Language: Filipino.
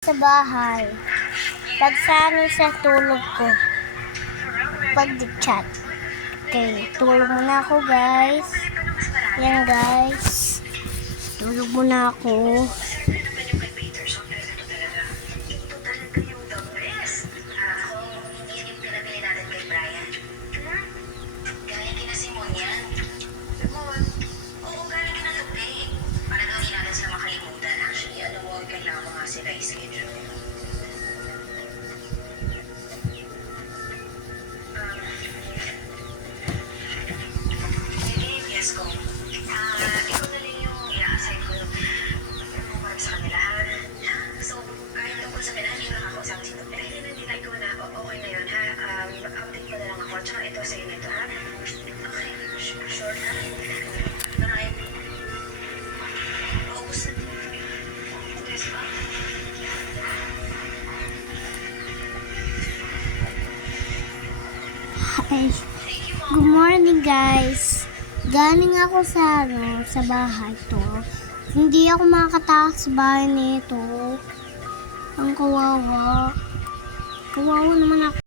Sa bahay. Sa tulog ko. Pag-chat. Okay, tulog muna ako guys. Yan guys. Tulog muna ako. Hi. Good morning guys. Galing ako sa bahay to. Hindi ako makakatakas sa bahay nito. Ang kawawa. Kawawa naman ako.